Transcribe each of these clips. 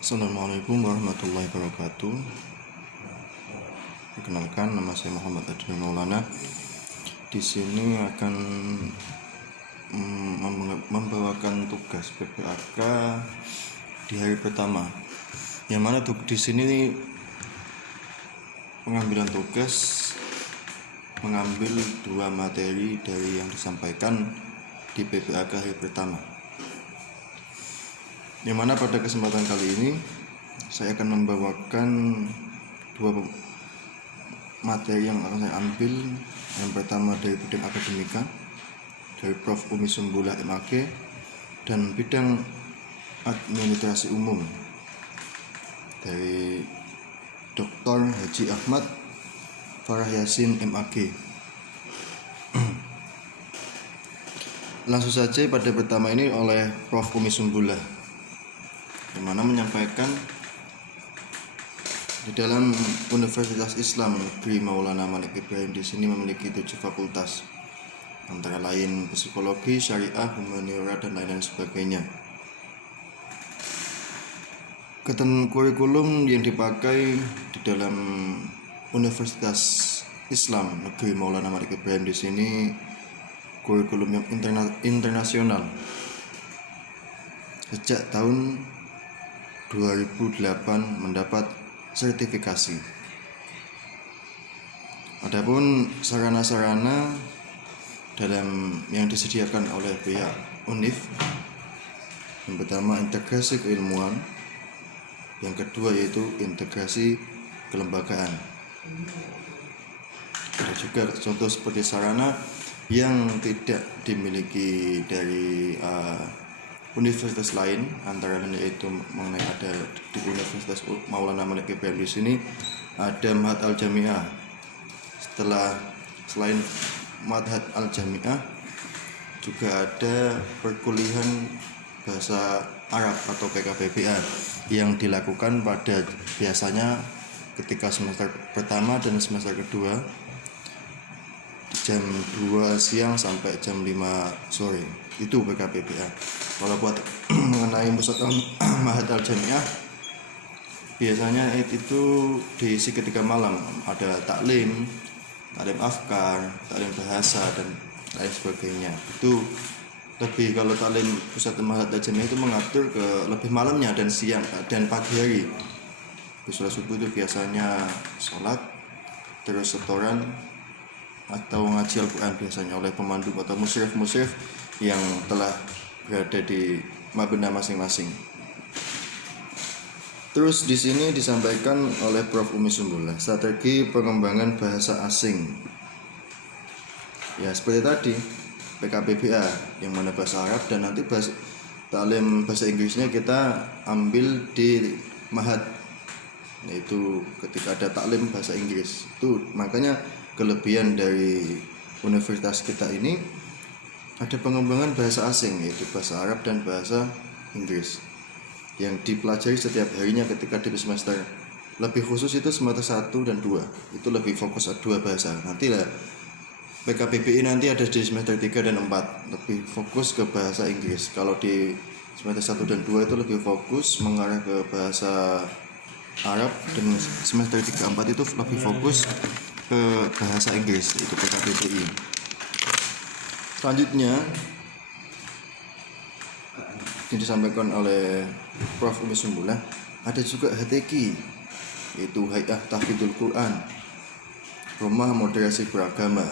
Assalamualaikum warahmatullahi wabarakatuh. Perkenalkan, nama saya Muhammad Adnan Maulana. Di sini akan membawakan tugas PPAK di hari pertama. Yang mana di sini pengambilan tugas mengambil 2 materi dari yang disampaikan di PPAK hari pertama. Yang mana pada kesempatan kali ini saya akan membawakan 2 materi yang akan saya ambil. Yang pertama dari bidang akademika dari Prof. Umi Sumbulah MAG, dan bidang administrasi umum dari Dr. Haji Ahmad Farah Yasin MAG. Langsung saja pada pertama ini oleh Prof. Umi Sumbulah, yang mana menyampaikan di dalam Universitas Islam Negeri Maulana Malik Ibrahim di sini memiliki 7 fakultas, antara lain psikologi, syariah, humaniora, dan lain-lain sebagainya. Kurikulum yang dipakai di dalam Universitas Islam Negeri Maulana Malik Ibrahim di sini kurikulum yang internasional sejak tahun 2008 mendapat sertifikasi. Adapun sarana-sarana dalam yang disediakan oleh pihak UNIF, yang pertama integrasi keilmuan, yang kedua yaitu integrasi kelembagaan. Ada juga contoh seperti sarana yang tidak dimiliki dari universitas lain, antara lain yaitu mengenai ada di Universitas Maulana Malik Ibrahim di sini ada Ma'had Al-Jami'ah. Selain Ma'had Al-Jami'ah juga ada perkuliahan bahasa Arab atau PKBBA yang dilakukan pada biasanya ketika semester pertama dan semester kedua jam 2 siang sampai jam 5 sore. Itu PKBBA. Kalau buat mengenai Musad Ma'had Al-Jami'ah, biasanya itu diisi ketika malam, ada taklim afkar, taklim bahasa, dan lain sebagainya. Itu lebih, kalau taklim Musad Ma'had Al-Jami'ah itu mengatur ke lebih malamnya dan siang dan pagi hari. Sholat subuh itu biasanya sholat, terus setoran atau ngaji Al-Quran biasanya oleh pemandu atau musyrif yang telah berada di mabena masing-masing. Terus di sini disampaikan oleh Prof. Umi Sumbulah strategi pengembangan bahasa asing. Ya seperti tadi PKBBA yang mana bahasa Arab, dan nanti taklim bahasa Inggrisnya kita ambil di Ma'had, yaitu ketika ada taklim bahasa Inggris. Itu makanya kelebihan dari universitas kita ini ada pengembangan bahasa asing, yaitu bahasa Arab dan bahasa Inggris yang dipelajari setiap harinya ketika di semester. Lebih khusus itu semester 1 dan 2, itu lebih fokus 2 bahasa. Nanti lah PKBBI nanti ada di semester 3 dan 4 lebih fokus ke bahasa Inggris. Kalau di semester 1 dan 2 itu lebih fokus mengarah ke bahasa Arab, dan semester 3 4 itu lebih fokus ke bahasa Inggris, itu PKBBI. Selanjutnya yang disampaikan oleh Prof. Umi Sumbulah, ada juga HTQ, yaitu Hay'ah Tahfidzul Quran, Rumah Moderasi Beragama.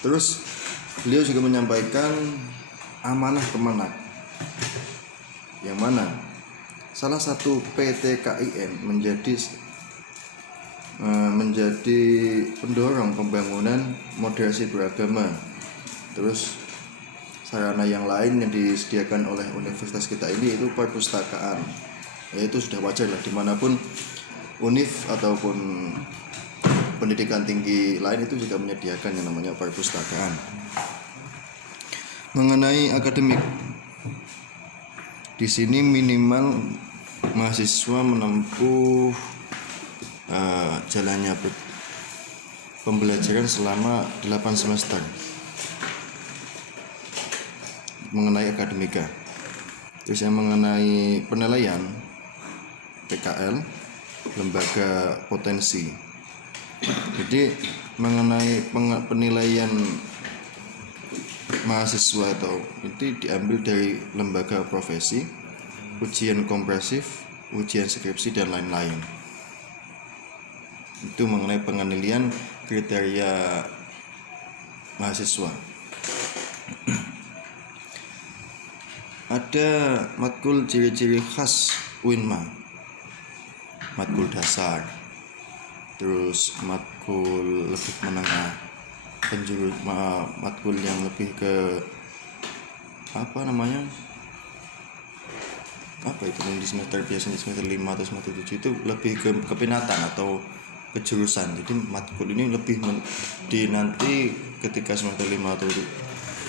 Terus beliau juga menyampaikan amanah kemenang, yang mana salah satu PTKIN menjadi pendorong pembangunan moderasi beragama. Terus sarana yang lain yang disediakan oleh universitas kita ini itu perpustakaan. Ya itu sudah wajar lah, dimanapun UNIF ataupun pendidikan tinggi lain itu juga menyediakan yang namanya perpustakaan. Mengenai akademik, di sini minimal mahasiswa menempuh jalannya pembelajaran selama 8 semester mengenai akademika. Terus yang mengenai penilaian, PKL, lembaga potensi. Jadi mengenai penilaian mahasiswa atau itu diambil dari lembaga profesi, ujian kompresif, ujian skripsi dan lain-lain. Itu mengenai penilaian kriteria mahasiswa. Ada matkul ciri-ciri khas UINMA, matkul dasar, terus matkul lebih menengah, matkul yang lebih ke di semester biasanya semester 5 atau semester 7 itu lebih ke keminatan atau kejurusan. Jadi matkul ini lebih nanti ketika semester 5 atau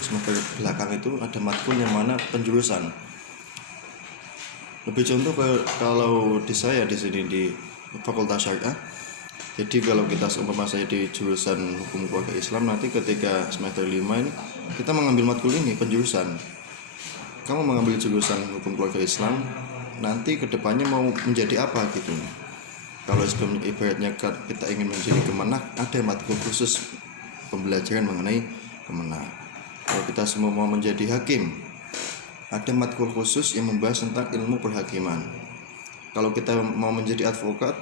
semester belakang itu ada matkul yang mana penjurusan. Lebih contoh kalau di saya di sini di Fakultas Syariah. Jadi kalau kita seumpama saya di jurusan Hukum Keluarga Islam, nanti ketika semester 5 ini kita mengambil matkul ini penjurusan. Kamu mengambil jurusan Hukum Keluarga Islam, nanti kedepannya mau menjadi apa gitu. Kalau sebelum ibaratnya kita ingin menjadi kemenak, ada matkul khusus pembelajaran mengenai kemenak. Kalau kita semua mau menjadi hakim, ada matkul khusus yang membahas tentang ilmu perhakiman. Kalau kita mau menjadi advokat,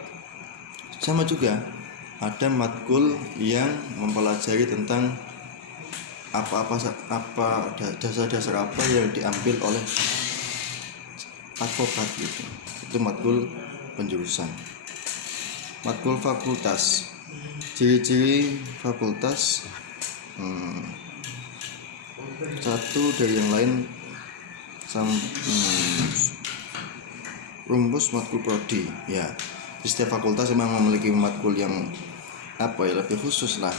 sama juga ada matkul yang mempelajari tentang dasar-dasar apa yang diambil oleh advokat gitu. Itu matkul penjurusan. Matkul fakultas, ciri-ciri fakultas satu dari yang lain rumpus matkul prodi ya. Di setiap fakultas memang memiliki matkul yang lebih khusus lah.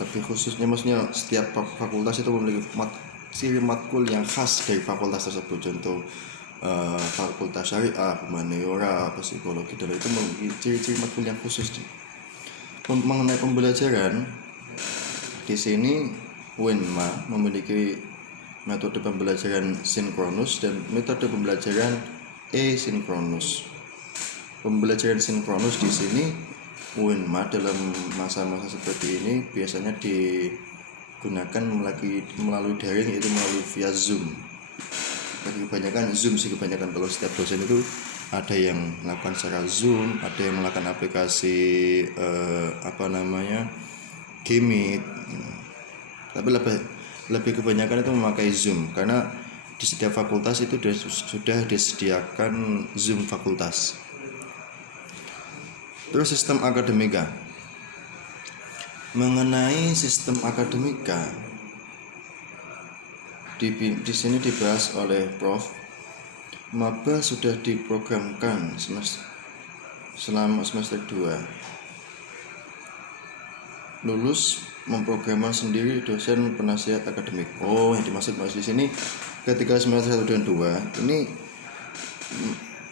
Lebih khususnya maksudnya setiap fakultas itu memiliki ciri matkul yang khas dari fakultas tersebut. Contoh Fakultas Syariah, Humaniora, Psikologi dan itu memiliki ciri-ciri matkul yang khusus. Mengenai pembelajaran di sini UINMA memiliki metode pembelajaran sinkronus dan metode pembelajaran asinkronus. Pembelajaran sinkronus di sini UINMA dalam masa-masa seperti ini biasanya digunakan melalui daring, yaitu melalui via Zoom. Kebanyakan Zoom sih kebanyakan. Kalau setiap dosen itu ada yang melakukan secara Zoom, ada yang melakukan aplikasi Gmeet. Tapi lebih kebanyakan itu memakai Zoom karena di setiap fakultas itu sudah disediakan Zoom fakultas. Terus sistem akademika. Mengenai sistem akademika di sini dibahas oleh Prof. Maba sudah diprogramkan selama semester 2. Lulus memprogramkan sendiri dosen penasihat akademik. Yang dimaksud di sini ketika semester 1 dan 2 ini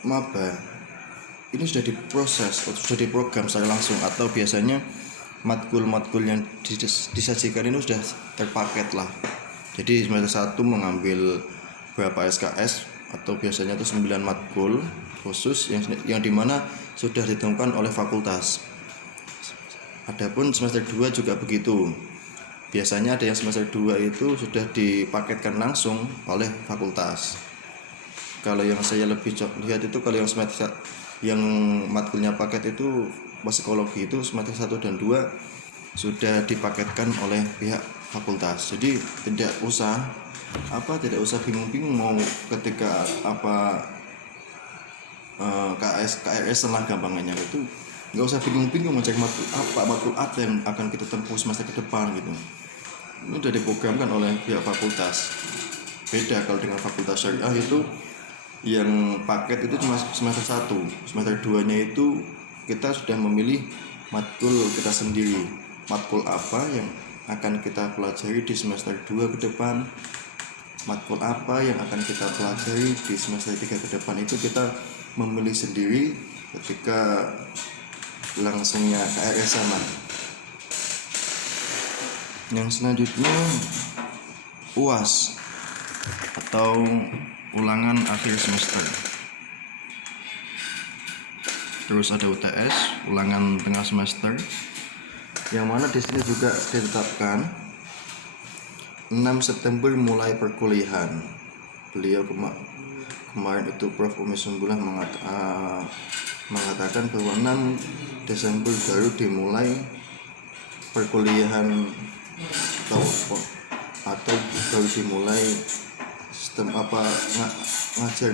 maba ini sudah diproses atau sudah diprogram secara langsung, atau biasanya matkul-matkul yang disajikan ini sudah terpaket lah. Jadi semester 1 mengambil berapa SKS atau biasanya itu 9 matkul khusus yang dimana sudah ditentukan oleh fakultas. Adapun semester 2 juga begitu. Biasanya ada yang semester 2 itu sudah dipaketkan langsung oleh fakultas. Kalau yang saya lebih lihat itu kalau yang matkulnya paket itu psikologi itu semester 1 dan 2 sudah dipaketkan oleh pihak fakultas. Jadi tidak usah bingung-bingung mau ketika KRS lah gampangannya itu. Nggak usah bingung-bingung mencari matkul apa yang akan kita tempuh semester ke depan gitu. Ini sudah diprogramkan oleh pihak fakultas. Beda kalau dengan fakultas syariah itu yang paket itu cuma semester 1. Semester 2 nya itu kita sudah memilih matkul kita sendiri. Matkul apa yang akan kita pelajari di semester 2 ke depan, matkul apa yang akan kita pelajari di semester 3 ke depan, itu kita memilih sendiri ketika langsungnya KRS sama. Yang selanjutnya UAS atau ulangan akhir semester. terus ada UTS ulangan tengah semester, yang mana di sini juga ditetapkan 6 September mulai perkuliahan. Beliau kemarin itu Prof. Umi Sumbulah mengatakan bahwa 6 Desember baru dimulai perkuliahan atau baru dimulai sistem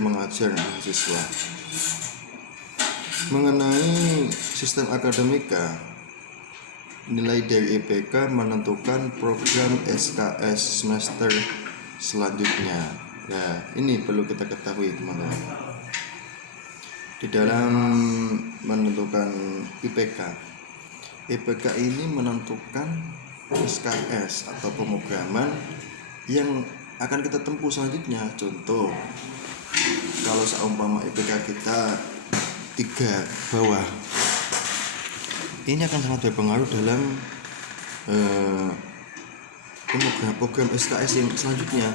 mengajar mahasiswa. Mengenai sistem akademika, nilai dari IPK menentukan program SKS semester selanjutnya. Ya, ini perlu kita ketahui teman-teman. Di dalam menentukan IPK ini menentukan SKS atau pemrograman yang akan kita tempuh selanjutnya. Contoh, kalau seumpama IPK kita 3 bawah, ini akan sangat berpengaruh dalam program SKS yang selanjutnya.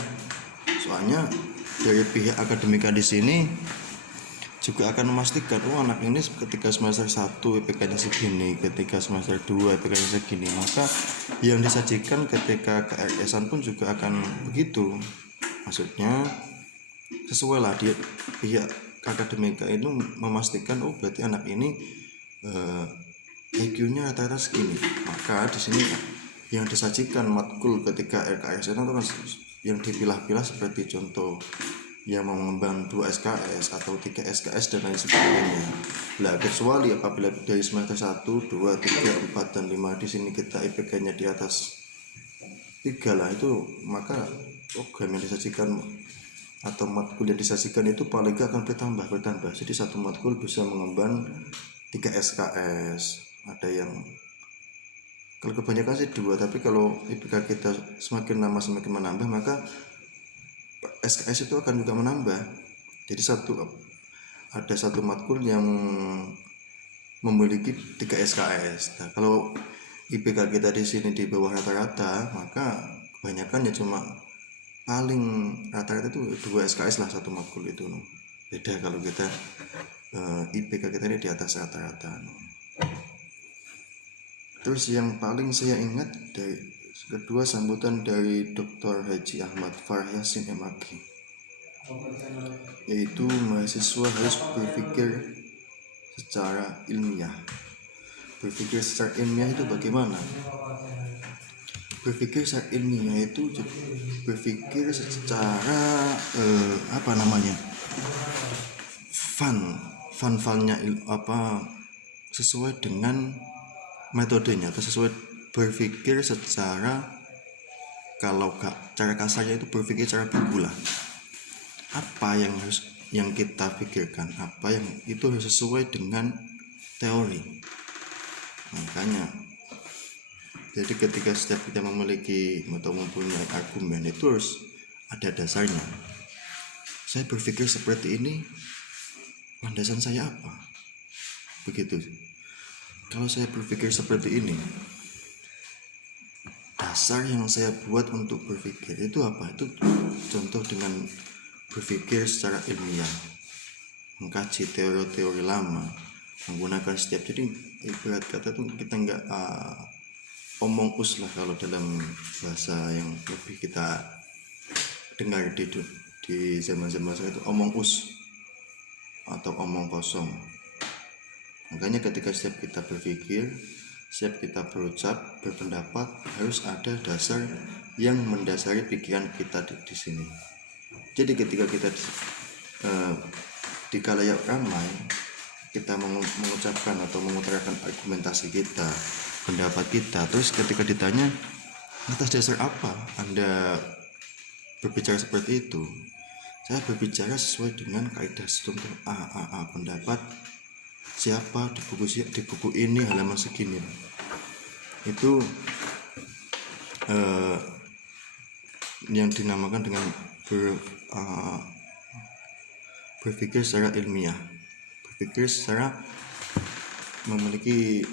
Soalnya dari pihak akademika di sini juga akan memastikan, anak ini ketika semester 1 IPK-nya segini, ketika semester 2 IPK-nya segini, maka yang disajikan ketika KRS-an pun juga akan begitu. Maksudnya sesuai lah, dia pihak akademika itu memastikan berarti anak ini IQ-nya rata-rata segini, maka di sini yang disajikan matkul ketika RKSN itu yang dipilah-pilah seperti contoh yang mengembang 2 SKS atau 3 SKS dan lain sebagainya. Nah, kecuali apabila dari semester 1, 2, 3, 4, dan 5 di sini kita IPK-nya di atas 3 lah, itu maka program yang disajikan atau matkul yang disajikan itu paling akan bertambah. Jadi satu matkul bisa mengemban 3 SKS. Ada yang kalau kebanyakan sih 2, tapi kalau IPK kita semakin lama semakin menambah, maka SKS itu akan juga menambah. Jadi ada satu matkul yang memiliki 3 SKS. Nah, kalau IPK kita di sini di bawah rata-rata, maka kebanyakan ya cuma paling rata-rata itu 2 SKS lah satu matkul itu. Beda kalau kita IPK kita ini di atas rata-rata. Terus yang paling saya ingat dari kedua sambutan dari Dr. Haji Ahmad Farah Yasin MAG, yaitu mahasiswa harus berpikir secara ilmiah. Berpikir secara ilmiah itu bagaimana? Berpikir secara ilmiah itu berpikir secara funnya sesuai dengan metodenya, atau sesuai berpikir secara, kalau cara kasarnya itu berpikir secara buku lah. Apa yang kita pikirkan, apa yang itu harus sesuai dengan teori. Makanya jadi ketika setiap kita memiliki atau mempunyai argumen, itu harus ada dasarnya. Saya berpikir seperti ini, landasan saya apa? Begitu. Kalau saya berpikir seperti ini, dasar yang saya buat untuk berpikir itu apa? Itu contoh dengan berpikir secara ilmiah, mengkaji teori-teori lama, menggunakan setiap. Jadi ibarat kata itu kita nggak omong us lah, kalau dalam bahasa yang lebih kita dengar di zaman-zaman saya itu omong us atau omong kosong. Makanya ketika setiap kita berpikir, setiap kita berucap, berpendapat, harus ada dasar yang mendasari pikiran kita di sini. Jadi ketika kita di khalayak ramai, kita mengucapkan atau mengutarakan argumentasi kita, pendapat kita, terus ketika ditanya atas dasar apa Anda berbicara seperti itu, saya berbicara sesuai dengan kaidah contoh pendapat siapa di buku ini halaman segini. Itu yang dinamakan dengan berpikir secara ilmiah, berpikir secara memiliki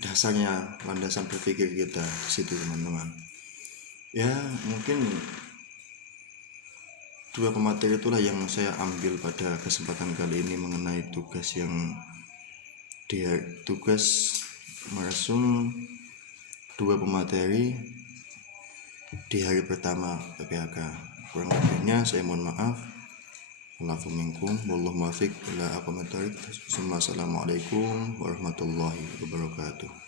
dasarnya, landasan berpikir kita di situ teman-teman. Ya mungkin 2 pemateri itulah yang saya ambil pada kesempatan kali ini mengenai tugas yang Dia tugas meresum 2 pemateri di hari pertama PPAK. Kurang lebihnya saya mohon maaf. Walafu minkum wallahu muwaffiq ila aqwamit thoriq. Assalamualaikum warahmatullahi wabarakatuh.